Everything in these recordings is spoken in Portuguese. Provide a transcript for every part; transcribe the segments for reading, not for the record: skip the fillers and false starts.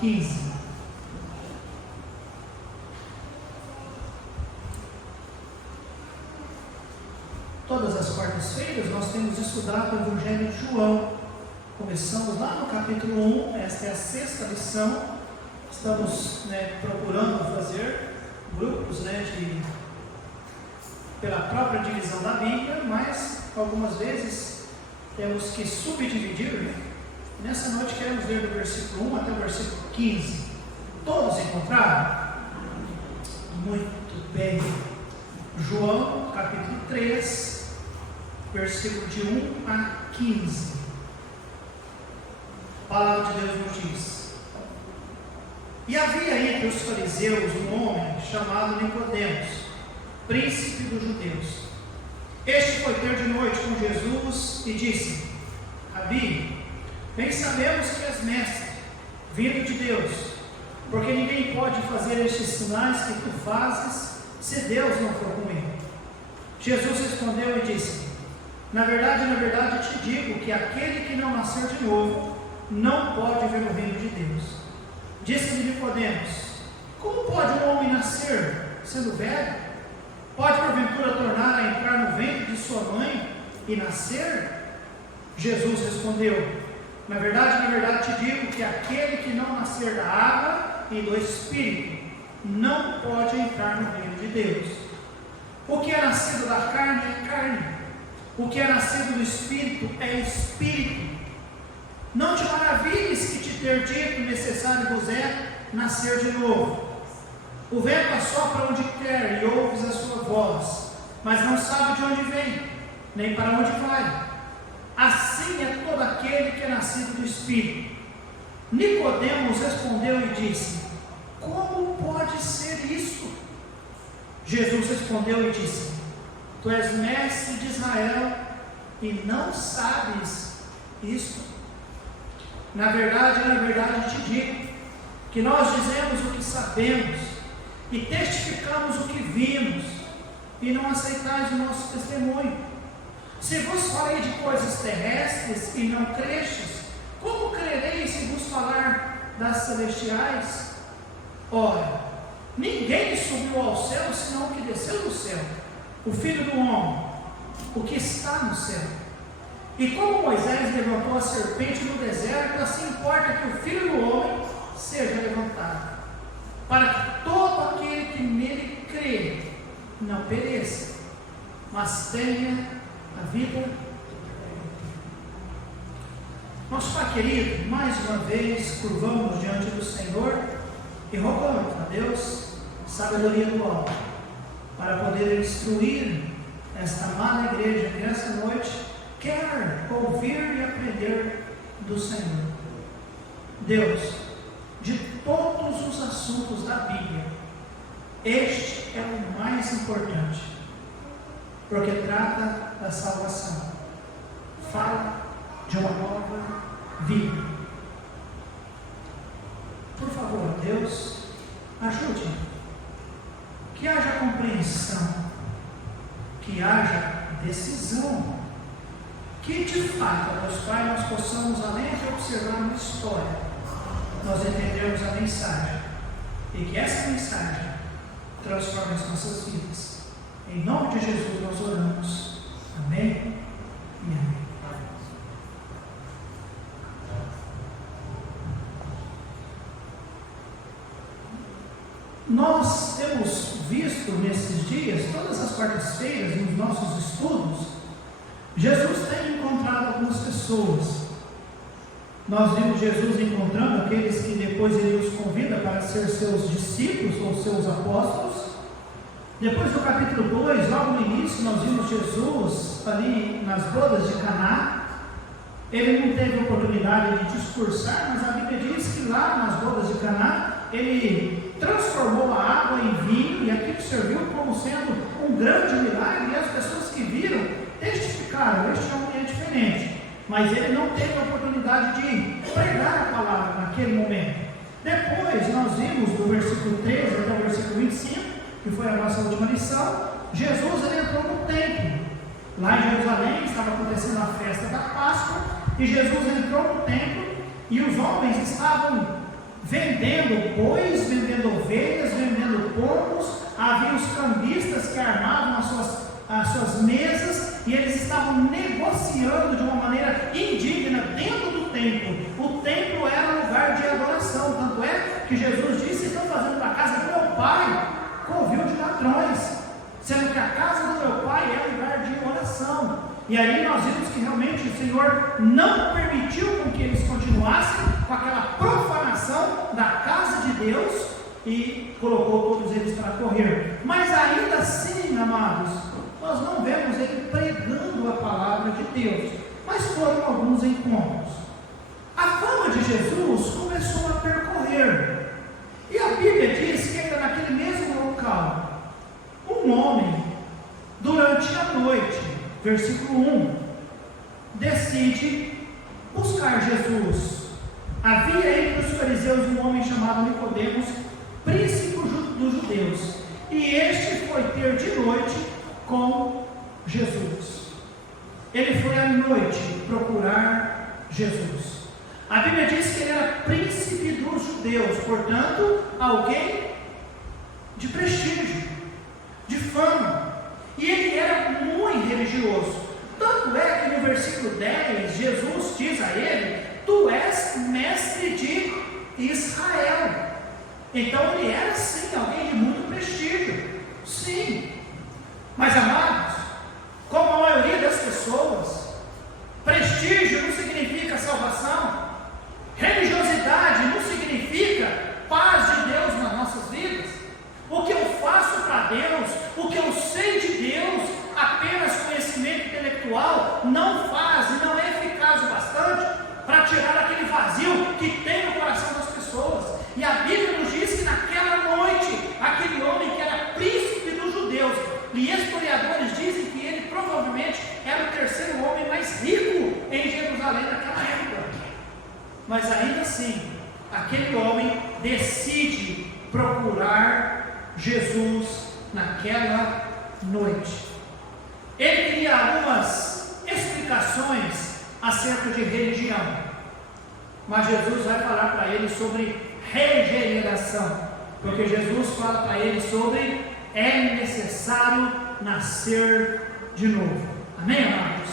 15. Todas as quartas-feiras nós temos estudado o Evangelho de João. Começamos lá no capítulo 1, esta é a 6ª lição. Estamos procurando fazer grupos pela própria divisão da Bíblia, mas algumas vezes temos que subdividir. Nessa noite queremos ler do versículo 1 até o versículo 15. Todos encontraram? Muito bem. João, capítulo 3, versículo de 1 a 15. A palavra de Deus nos diz: E havia entre os fariseus um homem chamado Nicodemos, príncipe dos judeus. Este foi ter de noite com Jesus e disse: Rabi, bem sabemos que és mestre, vindo de Deus, porque ninguém pode fazer estes sinais que tu fazes, se Deus não for com ele. Jesus respondeu e disse: na verdade te digo que aquele que não nasceu de novo não pode ver o reino de Deus. Disse-lhe Nicodemos: como pode um homem nascer sendo velho? Pode porventura tornar a entrar no ventre de sua mãe e nascer? Jesus respondeu: na verdade te digo que aquele que não nascer da água e do Espírito não pode entrar no reino de Deus. O que é nascido da carne é carne, o que é nascido do Espírito é Espírito. Não te maravilhes que te ter dito, necessário vos é nascer de novo. O vento assopra onde quer e ouves a sua voz, mas não sabe de onde vem, nem para onde vai. Assim é todo aquele que é nascido do Espírito. Nicodemos respondeu e disse: como pode ser isso? Jesus respondeu e disse: tu és mestre de Israel e não sabes isto? Na verdade te digo que nós dizemos o que sabemos e testificamos o que vimos, e não aceitais o nosso testemunho. Se vos falei de coisas terrestres e não crestes, como crereis se vos falar das celestiais? Ora, ninguém subiu ao céu senão o que desceu do céu, o Filho do Homem, o que está no céu. E como Moisés levantou a serpente no deserto, assim importa que o Filho do Homem seja levantado, para que todo aquele que nele crê não pereça, mas tenha a vida. Nosso Pai querido, mais uma vez curvamos diante do Senhor e rogamos a Deus sabedoria do alto, para poder instruir esta amada igreja que nessa noite quer ouvir e aprender do Senhor. Deus, de todos os assuntos da Bíblia, este é o mais importante, porque trata da salvação, fala de uma nova vida. Por favor, Deus, ajude, que haja compreensão, que haja decisão, que de fato, Deus Pai, nós possamos, além de observar uma história, nós entendermos a mensagem, e que essa mensagem transforme as nossas vidas. Em nome de Jesus nós oramos. Amém e amém. Nós temos visto nesses dias, todas as quartas-feiras, nos nossos estudos, Jesus tem encontrado algumas pessoas. Nós vimos Jesus encontrando aqueles que depois ele os convida para ser seus discípulos ou seus apóstolos. Depois do capítulo 2, logo no início, nós vimos Jesus ali nas bodas de Caná. Ele não teve oportunidade de discursar, mas a Bíblia diz que lá nas bodas de Caná, ele transformou a água em vinho, e aquilo serviu como sendo um grande milagre, e as pessoas que viram testificaram: este é um ambiente diferente. Mas ele não teve a oportunidade de pregar a palavra naquele momento. Depois nós vimos do versículo 13 até o versículo 25, que foi a nossa última lição, Jesus ele entrou no templo. Lá em Jerusalém estava acontecendo a festa da Páscoa, e Jesus entrou no templo, e os homens estavam vendendo bois, vendendo ovelhas, vendendo porcos. Havia os cambistas que armavam as suas mesas, e eles estavam negociando de uma maneira indigna dentro do templo. O templo era lugar de adoração, tanto é que Jesus disse: estão fazendo para a casa do meu pai covil de ladrões, sendo que a casa do meu pai é lugar de oração. E aí nós vimos que realmente o Senhor não permitiu com que eles continuassem com aquela profanação da casa de Deus e colocou todos eles para correr. Mas ainda assim, amados, nós não vemos ele pregando a palavra de Deus, mas foram alguns encontros. A fama de Jesus começou a percorrer, e a Bíblia diz que ainda naquele mesmo local, um homem, durante a noite, versículo 1, decide buscar Jesus. Havia entre os fariseus um homem chamado Nicodemos, príncipe dos judeus, e este foi ter de noite com Jesus. Ele foi à noite procurar Jesus. A Bíblia diz que ele era príncipe dos judeus, portanto, alguém de prestígio, de fama. E ele era muito religioso. Tanto é que no versículo 10, Jesus diz a ele: tu és mestre de Israel. Então ele era sim alguém de muito prestígio. Sim. Mas amados, como a maioria das pessoas, prestígio não significa salvação. Religiosidade não significa paz de Deus nas nossas vidas. O que eu faço para Deus, o que eu sei de Deus, apenas conhecimento intelectual, não faz e não é eficaz o bastante para tirar aquele vazio que tem no coração das pessoas. E a Bíblia nos diz que naquela noite, aquele homem que era príncipe dos judeus, e historiadores dizem que ele provavelmente era o terceiro homem mais rico em Jerusalém naquela época. Mas ainda assim, aquele homem decide procurar Jesus naquela noite. Ele queria algumas explicações acerca de religião, mas Jesus vai falar para ele sobre regeneração, porque Jesus fala para ele sobre é necessário nascer de novo. Amém, amados?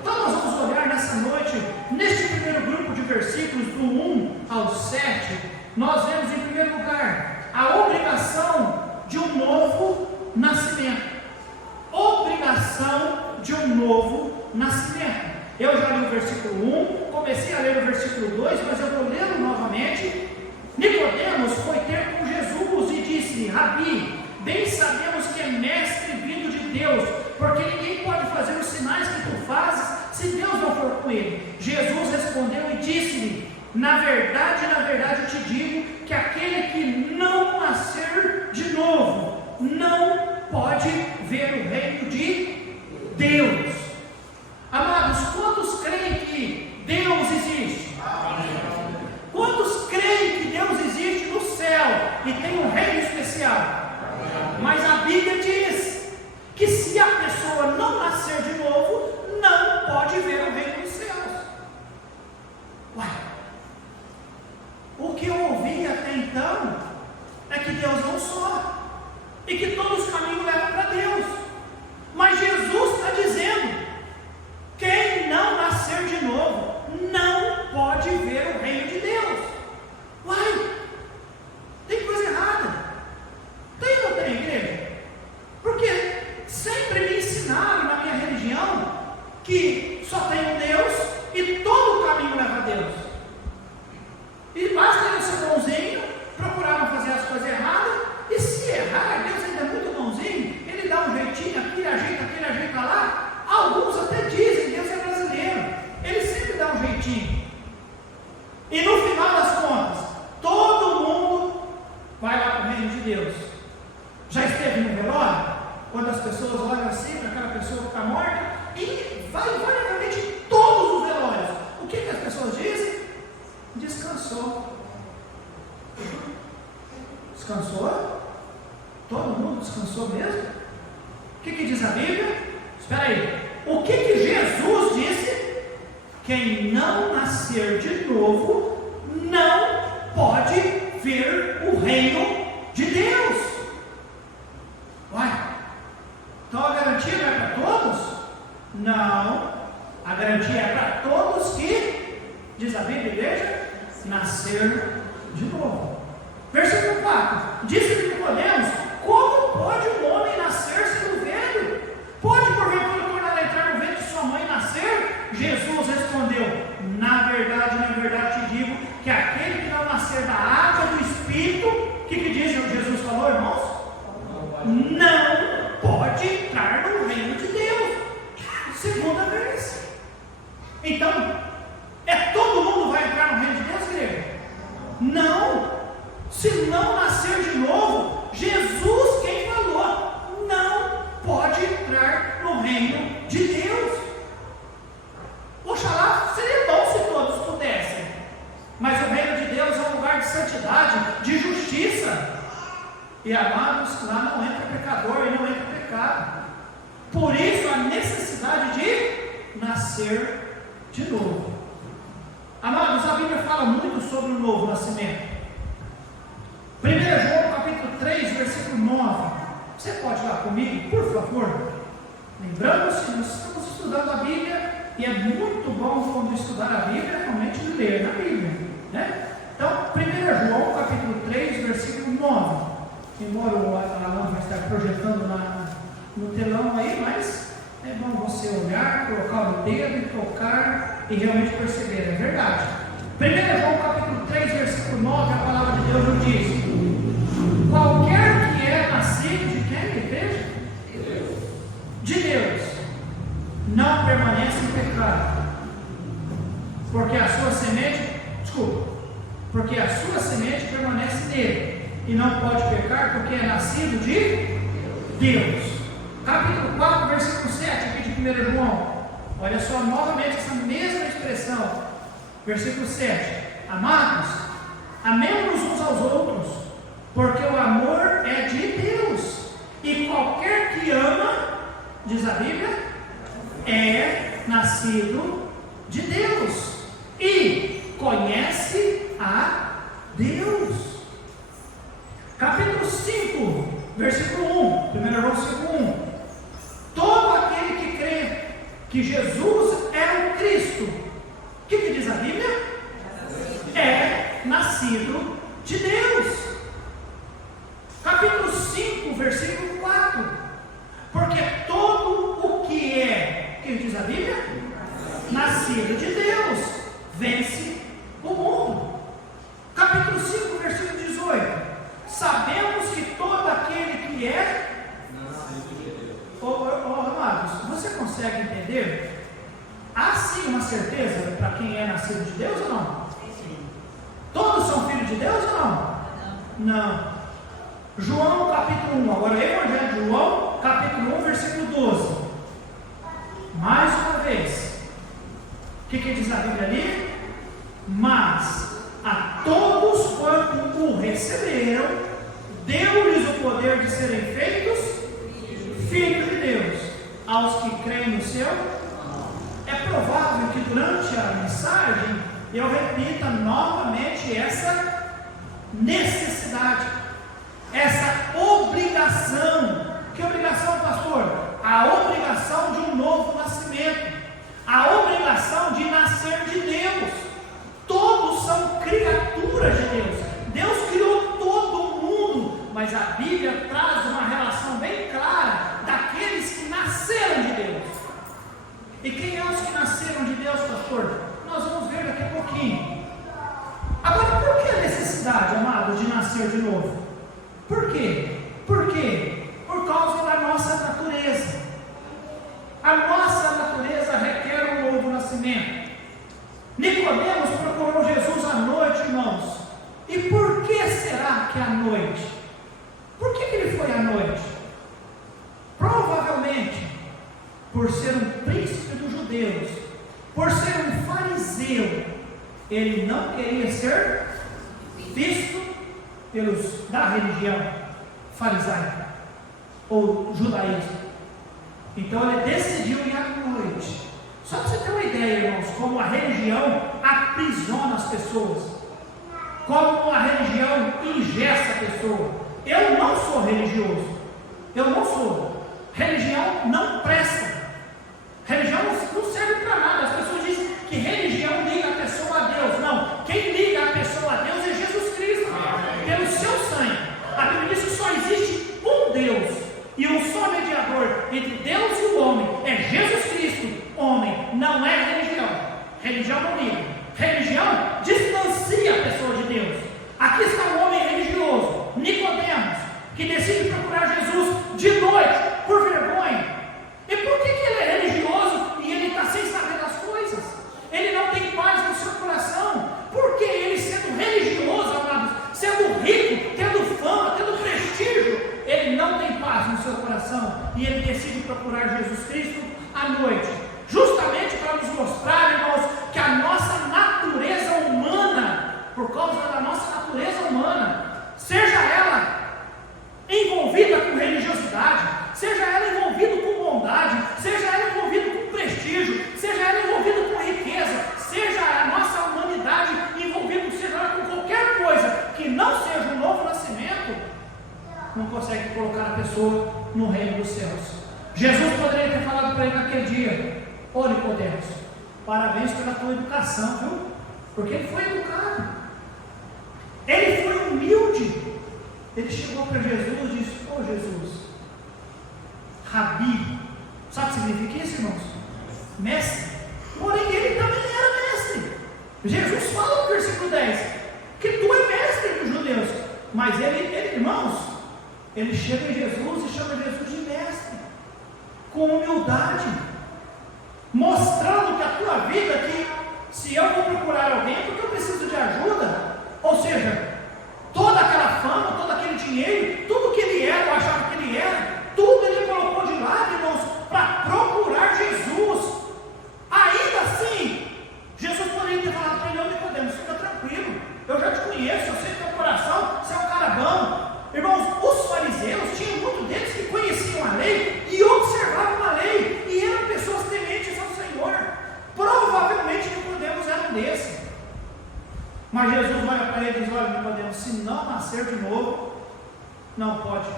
Então nós vamos olhar nessa noite, neste primeiro grupo de versículos do 1 ao 7, nós vemos em primeiro lugar a obrigação de um novo nascimento. Obrigação de um novo nascimento. Eu já li o versículo 1, comecei a ler o versículo 2, mas eu vou lê-lo novamente. Nicodemos foi ter com Jesus e disse: Rabi, bem sabemos que é mestre vindo de Deus, porque ninguém pode fazer os sinais que tu fazes se Deus não for com ele. Jesus respondeu e disse-lhe: na verdade eu te digo que aquele que não nascer de novo não pode ver o reino de Deus. Amados, quantos creem que Deus existe? Quantos creem que Deus existe no céu e tem um reino especial? Mas a Bíblia diz que se a pessoa não nascer de novo, não pode ver o reino dos céus. Uai, o que eu ouvi até então é que Deus não sobe e que todos os caminhos levam para Deus. Mas Jesus está dizendo: quem não nascer de novo não pode ver o reino de Deus. Uai, tem coisa errada. Tem ou não tem, igreja? Porque sempre me ensinaram na minha religião que só tem um Deus e todo o caminho leva a Deus. E basta ele ser bonzinho, procurar não fazer as coisas erradas, e se errar, Deus ainda é muito bonzinho, ele dá um jeitinho aqui, ajeita lá. Alguns até dizem: Deus é brasileiro, ele sempre dá um jeitinho. E no final das contas, todo mundo vai lá para o reino de Deus. Já esteve no velório? Quando as pessoas olham assim para aquela pessoa que está morta, e vai variamente todos os velórios. O que as pessoas dizem? Descansou. Descansou? Todo mundo descansou mesmo? O que diz a Bíblia? Espera aí. O que Jesus disse? Quem não nascer de novo não pode ver o reino de Deus. Uai, então a garantia não é para todos? Não, a garantia é para todos que, diz a Bíblia, igreja, nascer de novo. Versículo 4, disse Nicodemos: como pode um homem nascer sendo velho? Pode porventura tornar a entrar no ventre de sua mãe e nascer? Jesus respondeu: na verdade te digo que aquele que não nascer da água do Espírito, o que diz Jesus falou, irmãos? Não pode entrar no reino de Deus. Segunda vez. Então, todo mundo vai entrar no reino de Deus, igreja? Não. Se não nascer de novo, Jesus quem falou, não pode entrar no reino de Deus. Oxalá seria bom se todos pudessem, mas o reino de Deus é um lugar de santidade, de justiça, e amados, lá não entra pecador e não entra pecado. Por isso a necessidade de nascer de novo. Amados, a Bíblia fala muito sobre o novo nascimento. 1 João capítulo 3, versículo 9. Você pode ir lá comigo, por favor? Lembrando-se, nós estamos estudando a Bíblia, e é muito bom quando estudar a Bíblia, realmente ler na Bíblia, né? Então, 1 João capítulo 3, versículo 9. Embora o Alan vai estar projetando no telão aí, mas é bom você olhar, colocar o dedo e tocar e realmente perceber, é verdade. 1 João capítulo 3, versículo 9, a palavra de Deus nos diz: qualquer que é nascido de quem, igreja? De Deus, não permanece em pecado, porque a sua semente permanece nele, e não pode pecar, porque é nascido de Deus. Capítulo 4, versículo 7, aqui de 1 João, olha só novamente essa mesma expressão, versículo 7: amados, amemos uns aos outros, porque o amor é de Deus, e qualquer que ama, diz a Bíblia, é nascido de Deus e conhece a Deus. Capítulo 5, versículo 1, 1 João 5:1. Todo aquele que crê que Jesus é o Cristo, o que diz a Bíblia? É nascido de Deus. Capítulo 5, versículo 4. Porque todo o que é, que diz a Bíblia? Nascido de Deus, vence o mundo. Capítulo 5, versículo 18. Sabemos que todo aquele que é nascido de Deus. Amados, você consegue entender? Há sim uma certeza para quem é nascido de Deus ou não? Sim. Todos são filhos de Deus ou não? Não. João capítulo 1, agora o Evangelho de João, capítulo 1, versículo 12. Mais uma vez, o que diz a Bíblia ali? Mas a todos quanto o receberam, deu-lhes o poder de serem feitos filhos de Deus, aos que creem no seu. É provável que durante a mensagem eu repita novamente essa necessidade, essa obrigação. Que obrigação, pastor? A obrigação de um novo nascimento, a obrigação de nascer de Deus. Todos são criaturas de Deus. Deus criou todo mundo, mas a Bíblia traz uma relação bem clara daqueles que nasceram de Deus. E quem é os que nasceram de Deus, pastor? Nós vamos ver daqui a pouquinho. Agora, por que a necessidade, amados, de nascer de novo? Por quê? Por quê? Por causa da nossa natureza. A nossa natureza requer um novo nascimento. Nicodemos procurou Jesus à noite, irmãos. E por que será que à noite? Por que ele foi à noite? Provavelmente por ser um príncipe dos judeus, por ser um fariseu, ele não queria ser visto pelos da religião farisaica ou judaísmo. Então ele decidiu ir à noite. Só para você ter uma ideia, irmãos, como a religião aprisiona as pessoas. como a religião ingessa a pessoa. Eu não sou religioso. Eu não sou. Religião não presta. Religião não serve para nada. As pessoas dizem que religião liga a pessoa a Deus. Não. Quem liga a pessoa a Deus é Jesus Cristo. Pelo seu sangue. A Bíblia diz que só existe um Deus e um só mediador entre Deus e o homem. É Jesus Cristo, homem. Não é religião. Religião não liga. Religião distancia a pessoa de Deus. Aqui está um homem religioso, Nicodemos, que decide procurar Jesus de noite, por vergonha. E por que ele é religioso e ele está sem saber das coisas? Ele não tem paz no seu coração. Porque ele, sendo religioso, amados, sendo rico, tendo fama, tendo prestígio, ele não tem paz no seu coração. E ele decide procurar Jesus Cristo à noite, justamente para nos mostrar, irmãos, que a nossa natureza humana, por causa da nossa natureza humana, seja ela envolvida com religiosidade, seja ela envolvida com bondade, seja ela envolvida com prestígio, seja ela envolvida com riqueza, seja a nossa humanidade envolvida, seja ela com qualquer coisa que não seja um novo nascimento, não consegue colocar a pessoa no reino dos céus. Jesus poderia ter falado para ele naquele dia: ô Nicodemos, parabéns pela tua educação, viu? Porque ele foi educado, ele foi humilde. Ele chegou para Jesus e disse: ô Jesus, Rabi, sabe o que significa isso, irmãos? Mestre. Porém ele também era mestre. Jesus fala no versículo 10 que tu é mestre dos judeus. Mas ele, irmãos, ele chega em Jesus e chama Jesus de mestre, com humildade, mostrando que a tua vida, que se eu vou procurar alguém é porque eu preciso de ajuda. Ou seja, toda aquela fama, todo aquele dinheiro, tudo que ele era, eu achava que ele era, tudo ele colocou de lado, irmãos, para procurar Jesus. Ainda assim, Jesus poderia ter falado para ele: ô Nicodemos, fica tranquilo, eu já te conheço, eu sei teu coração, você é um cara bom. Irmãos, os fariseus, tinham muito deles que conheciam a lei e observavam a lei, e eram pessoas tementes ao Senhor. Provavelmente Nicodemos era um desses. Mas Jesus olha para ele e diz: olha, Nicodemos, se não nascer de novo, não pode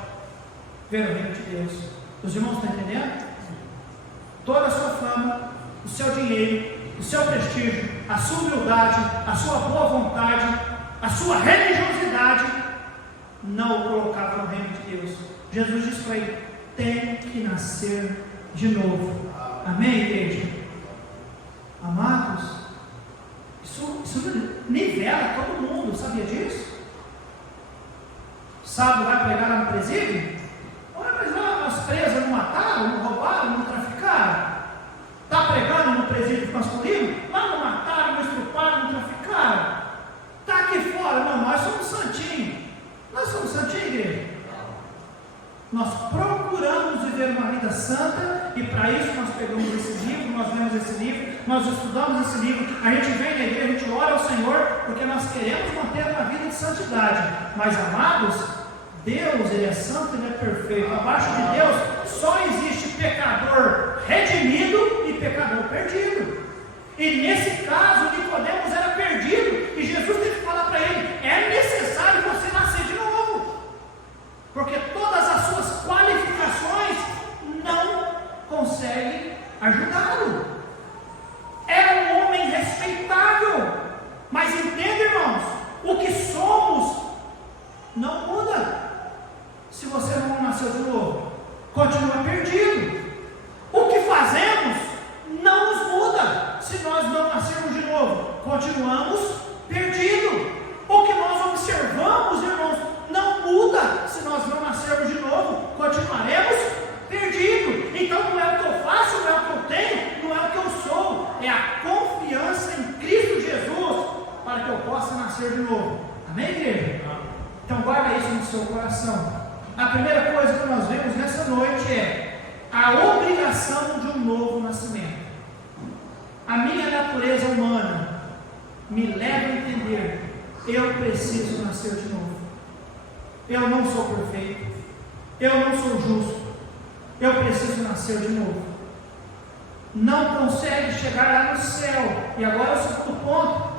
ver o reino de Deus. Os irmãos estão entendendo? Toda a sua fama, o seu dinheiro, o seu prestígio, a sua humildade, a sua boa vontade, a sua religiosidade, não o colocava no reino de Deus. Jesus diz para ele: tem que nascer de novo. Amém, igreja? Amados, isso nivela todo mundo, sabia disso? Sábado vai pregar lá no presídio? Olha, mas lá as presas não mataram, não roubaram, não traficaram. Está pregando no presídio masculino? Lá não mataram, não estruparam, não traficaram. Está aqui fora? Não, nós somos santinhos. Nós somos santinhos, igreja. Nós procuramos viver uma vida santa, e para isso nós pegamos esse livro, nós lemos esse livro, nós estudamos esse livro, a gente vem na igreja, a gente ora ao Senhor, porque nós queremos manter uma vida de santidade. Mas, amados, Deus, Ele é santo, Ele é perfeito. Abaixo de Deus só existe pecador redimido e pecador perdido. E nesse caso, Nicodemos era perdido, e Jesus teve que falar para ele: é necessário você nascer de novo, porque todas as suas qualificações não conseguem ajudá-lo. Era um homem respeitável, mas entenda, irmãos, o que somos não muda. Se você não nasceu de novo, continua perdido. O que fazemos não nos muda. Se nós não nascermos de novo, continuamos perdidos. O que nós observamos, irmãos, não muda. Se nós não nascermos de novo, continuaremos perdidos. Então não é o que eu faço, não é o que eu tenho, não é o que eu sou, é a confiança em Cristo Jesus para que eu possa nascer de novo. Amém, igreja? Então guarda isso no seu coração. A primeira coisa que nós vemos nessa noite é a obrigação de um novo nascimento. A minha natureza humana me leva a entender: eu preciso nascer de novo. Eu não sou perfeito, eu não sou justo, eu preciso nascer de novo. Não consegue chegar lá no céu. E agora é o segundo ponto: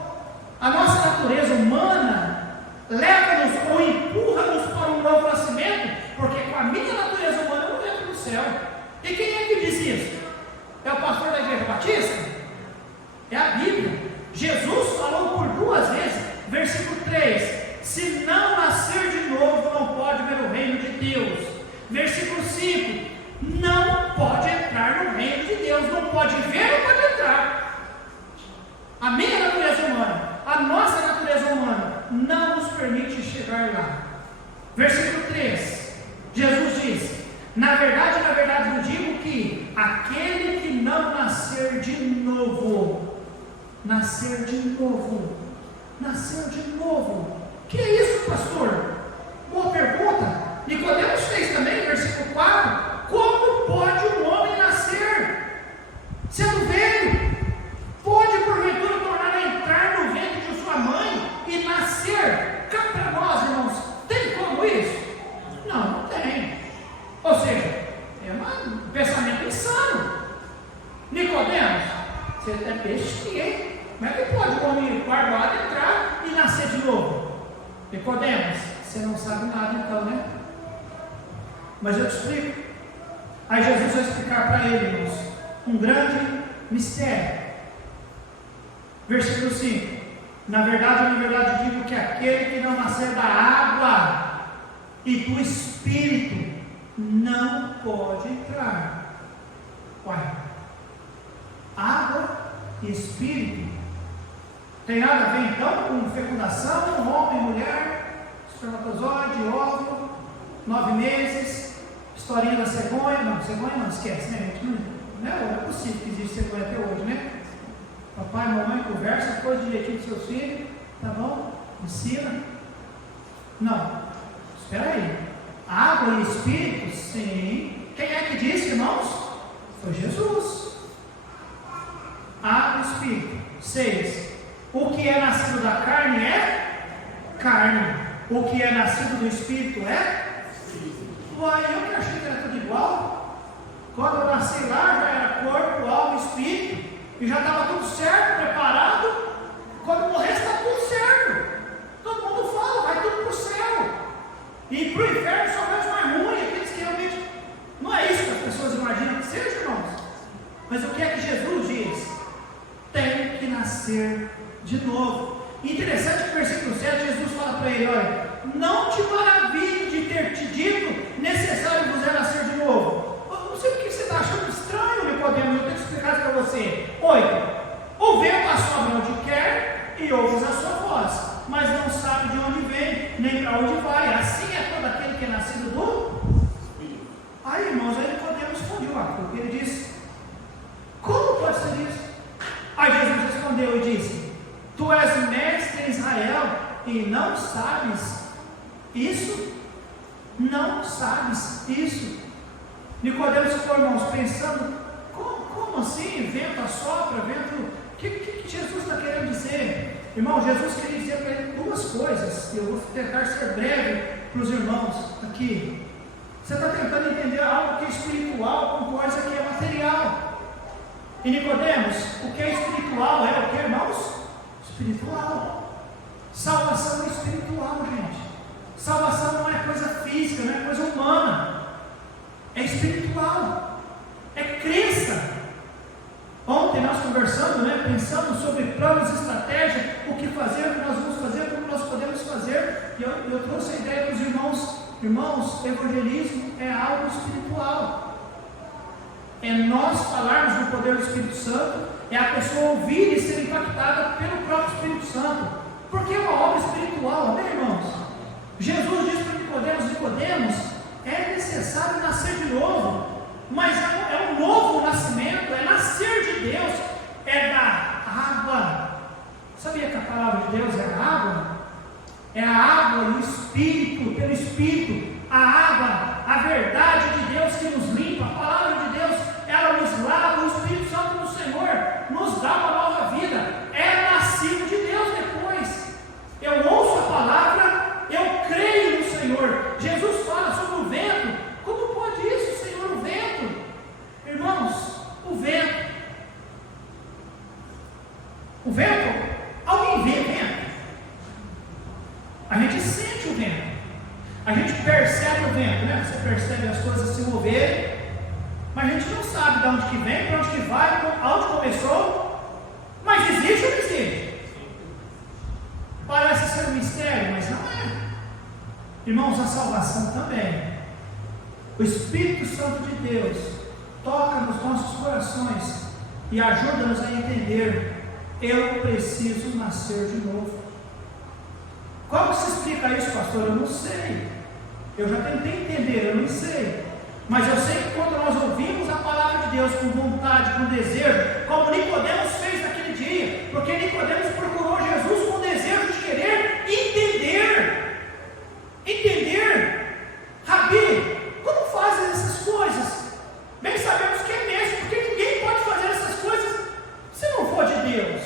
a nossa natureza humana leva-nos ou empurra-nos para um novo nascimento, porque com a minha natureza humana eu não entro no céu. E quem é que diz isso? É o pastor da Igreja Batista? É a Bíblia. Jesus falou por 2 vezes, versículo 3, se não nascer de novo, não pode ver o reino de Deus. Versículo 5, não pode entrar no reino de Deus. Não pode ver, não pode entrar. A minha natureza humana, a nossa natureza humana, não nos permite chegar lá. Versículo 3, Jesus diz, na verdade eu digo que aquele que não nascer de novo, nasceu de novo, que é isso, pastor? Boa pergunta. Nicodemos fez também, versículo 4, como pode um homem nascer sendo velho? Pode porventura tornar a entrar no ventre de sua mãe e nascer? Cá para nós, irmãos, tem como isso? Não tem. Ou seja, é um pensamento insano. Nicodemos, você é peixe, hein? Como é que pode o homem guardado entrar e nascer de novo? Nicodemos, você não sabe nada então, né? Mas eu te explico. Aí Jesus vai explicar para ele, irmãos, um grande mistério. Versículo 5, na verdade digo que aquele que não nascer da água e do Espírito não pode entrar. Uai, água e Espírito tem nada a ver então com fecundação, homem, mulher, espermatozoide, óvulo, 9 meses, historinha da cegonha? Não, cegonha não, esquece, né, gente? Não é possível que exista cegonha até hoje, né? Papai e mamãe conversam, coisa direitinho com seus filhos, tá bom? Ensina. Não, espera aí. Água e Espírito, sim. Quem é que disse, irmãos? Foi Jesus. Água e Espírito. 6. O que é nascido da carne é carne. O que é nascido do Espírito é Espírito. Uai, eu que achei que era tudo igual. Quando eu nasci lá, já era corpo, alma e Espírito. E já estava tudo certo, preparado. Quando morrer, está tudo certo. Todo mundo fala, vai tudo para o céu. E para o inferno só vai os mais ruins, aqueles que realmente. Não é isso que as pessoas imaginam que seja, irmãos. Mas o que é que Jesus diz? Tem que nascer de novo. Interessante que no versículo 7, Jesus fala para ele: olha, não te maravilhe de ter te dito, necessário vos é nascer de novo. Eu não sei porque você está achando estranho, Nicodemos, eu tenho que explicar isso para você. 8. O vento assopra onde quer e ouves a sua voz, mas não sabe de onde vem, nem para onde vai. Assim é todo aquele que é nascido do Espírito. Aí, irmãos, aí Nicodemos respondeu, porque ele disse: como pode ser isso? Aí Jesus respondeu e disse: tu és mestre em Israel e não sabes isso? Não sabes isso? Nicodemos ficou, irmãos, pensando: como assim? Vento assopra, vento. O que Jesus está querendo dizer? Irmão, Jesus queria dizer para ele 2 coisas. Eu vou tentar ser breve para os irmãos aqui. Você está tentando entender algo que é espiritual com coisa que é material. E Nicodemos, o que é espiritual é o que, irmãos? Espiritual. Salvação é espiritual, gente. Salvação não é coisa física, não é coisa humana. É espiritual. É crença. Ontem nós conversando, pensando sobre planos, estratégia, o que fazer, o que nós vamos fazer, como nós podemos fazer. E eu trouxe a ideia para os irmãos. Irmãos, evangelismo é algo espiritual. É nós falarmos do poder do Espírito Santo, é a pessoa ouvir e ser impactada pelo próprio Espírito Santo, porque é uma obra espiritual, amém, irmãos? Jesus disse para Nicodemos, é necessário nascer de novo, mas é um novo nascimento, é nascer de Deus, é da água. Sabia que a palavra de Deus é a água? É a água e o Espírito, pelo Espírito, a água, a verdade de Deus que nos limpa, a palavra de Deus, ela nos lava, o Espírito Santo do Senhor nos dá uma nova vida, é nascido de Deus depois. Eu ouço a palavra, eu creio no Senhor. Jesus fala sobre o vento. Como pode isso, Senhor, o vento? Irmãos, o vento, alguém vê vento? A gente A gente percebe o vento, né? Você percebe as coisas se moverem, mas a gente não sabe de onde que vem, para onde que vai, aonde começou, mas existe ou não existe? Parece ser um mistério, mas não é. Irmãos, a salvação também. O Espírito Santo de Deus toca nos nossos corações e ajuda-nos a entender: eu preciso nascer de novo. Como se explica isso, pastor? Eu não sei. Eu já tentei entender, eu não sei. Mas eu sei que quando nós ouvimos a palavra de Deus com vontade, com desejo, como Nicodemos fez naquele dia, porque Nicodemos procurou Jesus com desejo de querer entender. Rabi, como fazem essas coisas? Bem sabemos que é mesmo, porque ninguém pode fazer essas coisas se não for de Deus.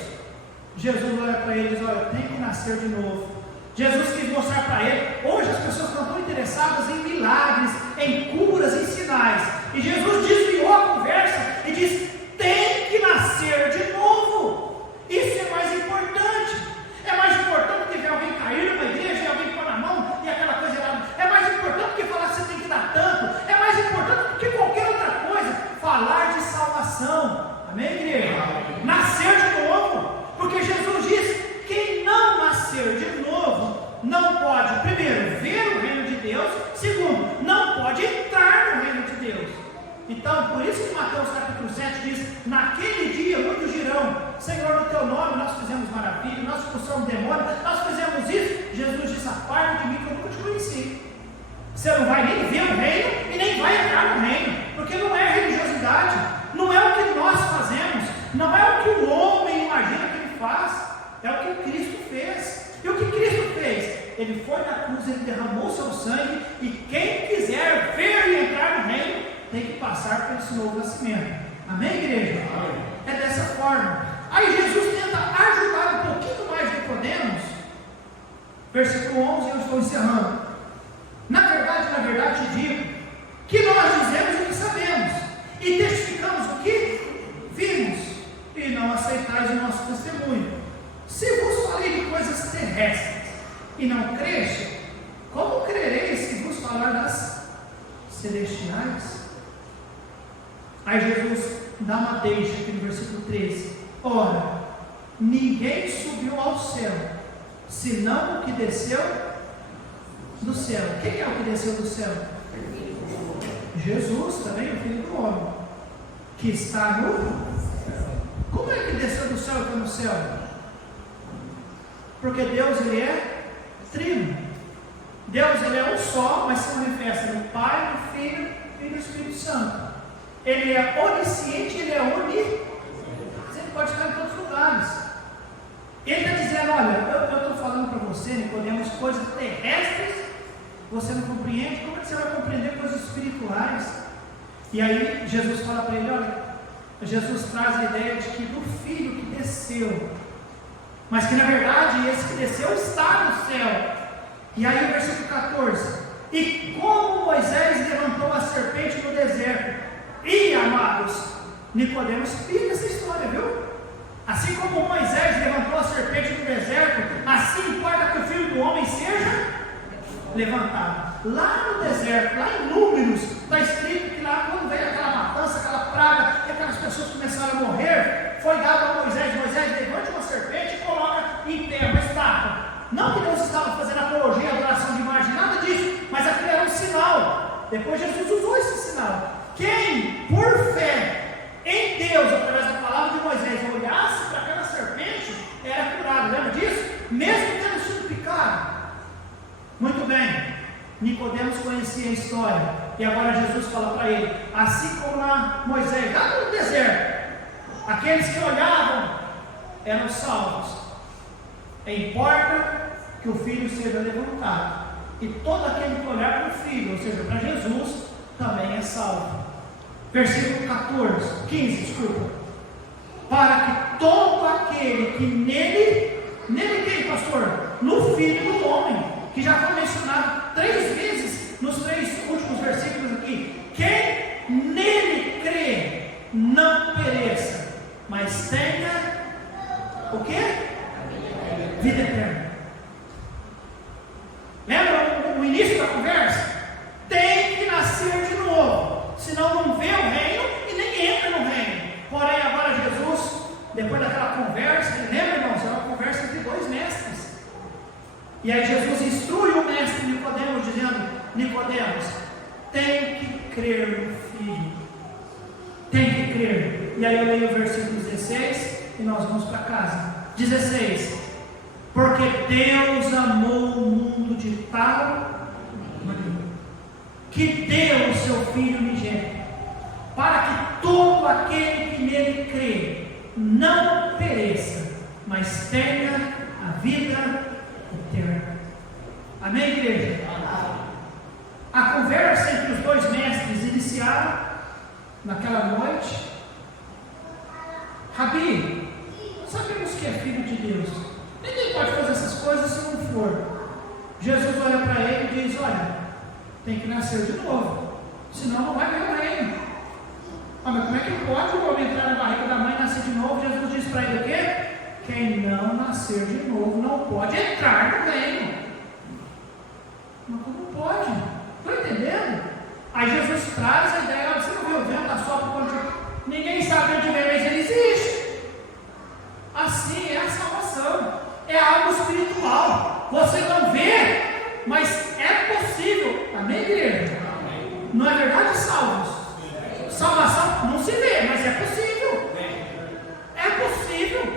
Jesus olha para ele e diz: olha, tem que nascer de novo. Jesus quis mostrar para ele. Hoje as pessoas estão tão interessadas em milagres, em curas, em sinais, e Jesus desviou a conversa e diz: tem que nascer de novo. Isso é mais importante. É mais importante que ver alguém cair numa igreja e alguém pôr na mão e aquela coisa errada. É mais importante que falar que você tem que dar tanto. É mais importante do que qualquer outra coisa falar de salvação. Amém, igreja? Nascer de novo. Porque Jesus diz: quem não nascer de novo não pode, primeiro, ver o reino de Deus, segundo, não pode entrar no reino de Deus. Então, por isso que Mateus capítulo 7 diz: naquele dia muitos dirão: Senhor, no teu nome nós fizemos maravilha, nós expulsamos demônio, nós fizemos isso. Jesus disse: aparta de mim que eu nunca te conheci. Você não vai nem ver o reino e nem vai entrar no reino, porque não é religiosidade, não é o que nós fazemos, não é o que o homem imagina que ele faz, é o que Cristo fez. E o que Cristo fez? Ele foi na cruz, ele derramou seu sangue, e quem quiser ver e entrar no reino tem que passar por esse novo nascimento. Amém, igreja? Amém. É dessa forma. Aí Jesus tenta ajudar um pouquinho mais Nicodemos. Versículo 11, eu estou encerrando. Na verdade te digo que nós dizemos o que sabemos e testificamos o que vimos, e não aceitais o nosso testemunho. Se vos falei de coisas terrestres e não creste, como crereis se vos falar das celestiais? Aí Jesus dá uma deixa aqui no versículo 13. Ora, ninguém subiu ao céu, senão o que desceu do céu. Quem é o que desceu do céu? Jesus, também o Filho do Homem, que está no céu. Como é que desceu do céu e está no céu? Porque Deus, ele é trino. Deus, ele é um só, mas se manifesta no Pai, no Filho e no Espírito Santo. Ele é onisciente, ele é ele pode estar em todos os lugares. Ele está dizendo: olha, eu estou falando para você, Nicodemos, coisas terrestres, você não compreende, como é que você vai compreender coisas espirituais? E aí Jesus fala para ele: olha, Jesus traz a ideia de que do Filho que desceu, mas que na verdade esse que desceu está no céu. E aí o versículo 14: e como Moisés levantou a serpente no deserto. E amados, Nicodemos explica essa história, viu? Assim como Moisés levantou a serpente no deserto, assim importa que o Filho do Homem seja levantado. Lá no deserto, lá em Números, está escrito que lá quando veio aquela matança, aquela praga, e aquelas pessoas começaram a morrer, foi dado a Moisés: levante uma serpente e coloca em pé uma estátua. Não que Deus estava fazendo apologia, adoração de imagem, nada disso, mas aquilo era um sinal. Depois Jesus usou esse sinal. Quem, por fé em Deus, através da palavra de Moisés, olhasse para aquela serpente, era curado. Lembra disso? Mesmo tendo sido picado. Muito bem. Nicodemos conhecia a história. E agora Jesus fala para ele: assim como lá Moisés, lá no deserto, aqueles que olhavam eram salvos. Importa que o Filho seja levantado. E todo aquele que olhar para o Filho, ou seja, para Jesus, também é salvo. Versículo 15, desculpa. Para que todo aquele que nele quem, pastor? No Filho do Homem, que já foi mencionado 3 vezes nos 3 últimos versículos aqui. Quem nele crê, não pereça, mas tenha o quê? Vida eterna. Lembra o início da conversa? depois daquela conversa, lembra, irmãos? É uma conversa entre dois mestres. E aí Jesus instrui o mestre Nicodemos, dizendo: Nicodemos, tem que crer no Filho. Tem que crer. E aí eu leio o versículo 16 e nós vamos para casa. 16: porque Deus amou o mundo de tal maneira que deu o seu Filho unigênito, para que todo aquele que nele crê não pereça, mas tenha a vida eterna. Amém, igreja? A conversa entre os dois mestres iniciaram naquela noite. Rabi, sabemos que é filho de Deus. Ninguém pode fazer essas coisas se não for. Jesus olha para ele e diz: olha, tem que nascer de novo, senão não vai ver o reino. Mas como é que pode o homem entrar na barriga da mãe e nascer de novo? Jesus diz para ele o quê? Quem não nascer de novo não pode entrar no reino. Mas como pode? Estou entendendo? Aí Jesus traz a ideia: você não vê o vento da sopra quando ninguém sabe onde vem, mas ele existe. Assim é a salvação. É algo espiritual. Você não vê, mas é possível. Amém, igreja? Não é verdade, salvos? Salvação não se vê, mas é possível. É possível.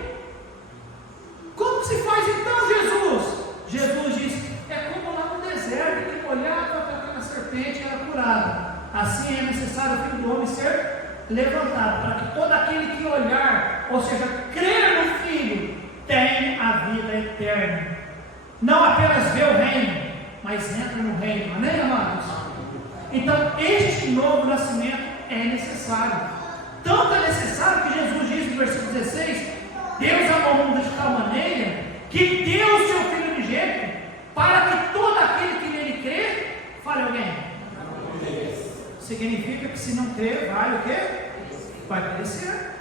Como se faz então, Jesus? Jesus diz: é como lá no deserto, que olhava para aquela serpente e era curada. Assim é necessário o Filho do Homem ser levantado, para que todo aquele que olhar, ou seja, crer no Filho, tenha a vida eterna. Não apenas vê o reino, mas entra no reino. Amém, amados? Então, este novo nascimento é necessário. Tanto é necessário que Jesus diz no versículo 16: Deus amou o mundo de tal maneira que deu o seu Filho unigênito, para que todo aquele que nele crê, fale alguém. Significa que se não crer, vai o quê? Vai perecer.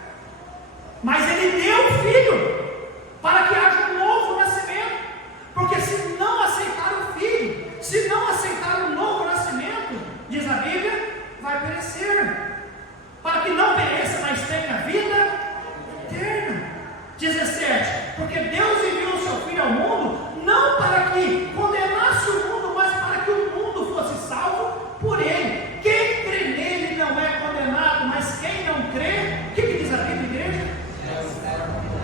Mas ele deu o Filho para que haja um novo nascimento. Porque se não aceitar o Filho, se não aceitar o novo nascimento, diz a Bíblia, vai perecer. Para que não pereça, mas tenha vida eterna. 17: porque Deus enviou o seu Filho ao mundo, não para que condenasse o mundo, mas para que o mundo fosse salvo por ele. Quem crê nele não é condenado, mas quem não crê, o que diz a Bíblia, igreja?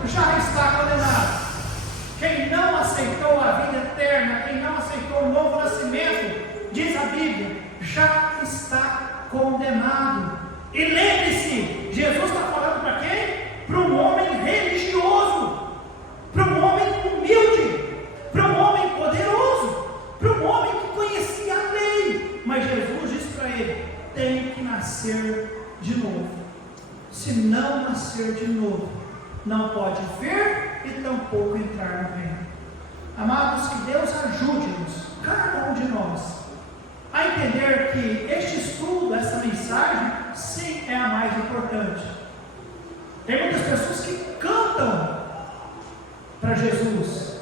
Já está condenado. Quem não aceitou a vida eterna, quem não aceitou o novo nascimento, diz a Bíblia, já está condenado. E lembre-se, Jesus está falando para quem? Para um homem religioso, para um homem humilde, para um homem poderoso, para um homem que conhecia a lei. Mas Jesus disse para ele: tem que nascer de novo. Se não nascer de novo, não pode ver e tampouco entrar no reino. Amados, que Deus ajude-nos, cada um de nós, a entender que este estudo, essa mensagem, sim, é a mais importante. Tem muitas pessoas que cantam para Jesus,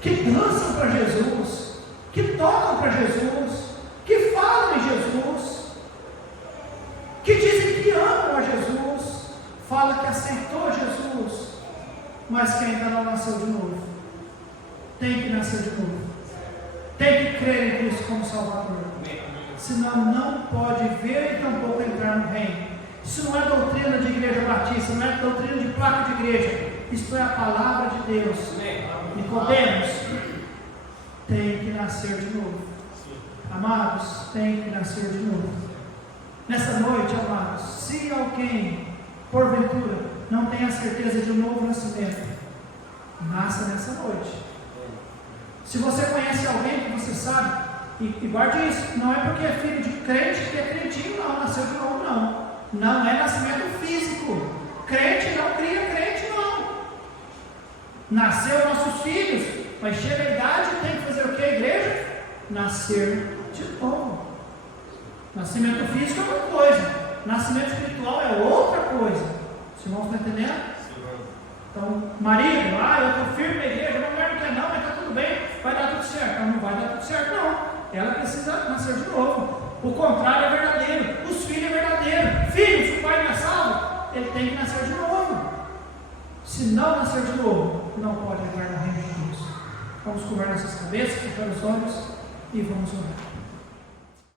que dançam para Jesus, que tocam para Jesus, que falam em Jesus, que dizem que amam a Jesus, fala que aceitou Jesus, mas que ainda não nasceu de novo. Tem que nascer de novo. Tem que crer em Cristo como Salvador. Senão não pode ver e tampouco entrar no reino. Isso não é doutrina de igreja batista, não é doutrina de placa de igreja. Isto é a palavra de Deus. Nicodemos, tem que nascer de novo. Amados, tem que nascer de novo. Nessa noite, amados, se alguém, porventura, não tem a certeza de um novo nascimento, nasça nessa noite. Se você conhece alguém que você sabe, e guarde isso, não é porque é filho de crente que é crentinho, não, nasceu de novo, não. Não é nascimento físico. Crente não cria crente, não. Nasceu nossos filhos, mas chega a idade e tem que fazer o que, igreja? Nascer de novo. Nascimento físico é uma coisa, nascimento espiritual é outra coisa. Os irmãos estão entendendo? Então, marido, eu estou firme na igreja, a mulher não quer não, mas está tudo bem, vai dar tudo certo. Ela não vai dar tudo certo, não. Ela precisa nascer de novo. O contrário é verdadeiro. Os filhos é verdadeiro. Filho, se o pai não é salvo, ele tem que nascer de novo. se não nascer de novo, não pode entrar no reino de Deus. Vamos curvar nossas cabeças, fechar os olhos e vamos orar.